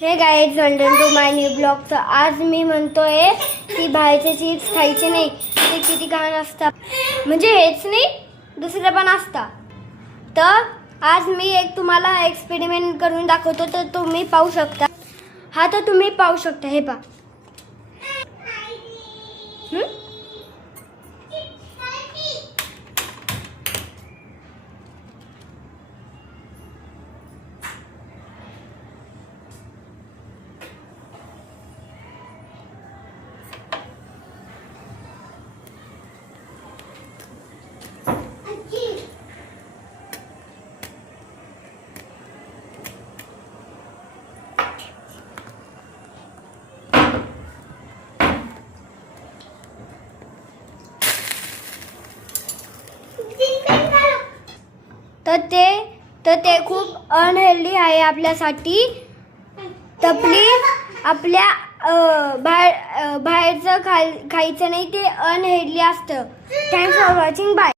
हे guys, welcome to my new blog. तर आज मी म्हणतोय की बाहेरचे चिप्स खायचे नाही, ते किती घाण असतात. म्हणजे हेच नाही, दुसरं पण असतात. तर आज मी एक तुम्हाला एक्सपेरिमेंट करून दाखवतो, तर तुम्ही पाहू शकता. हा, तर तुम्ही पाहू शकता. हे पहा. तर ते खूप अनहेल्दी आहे आपल्यासाठी. तर प्लीज आपल्या बाहेरचं खायचं नाही, ते अनहेल्दी असतं. Thanks for watching. बाय.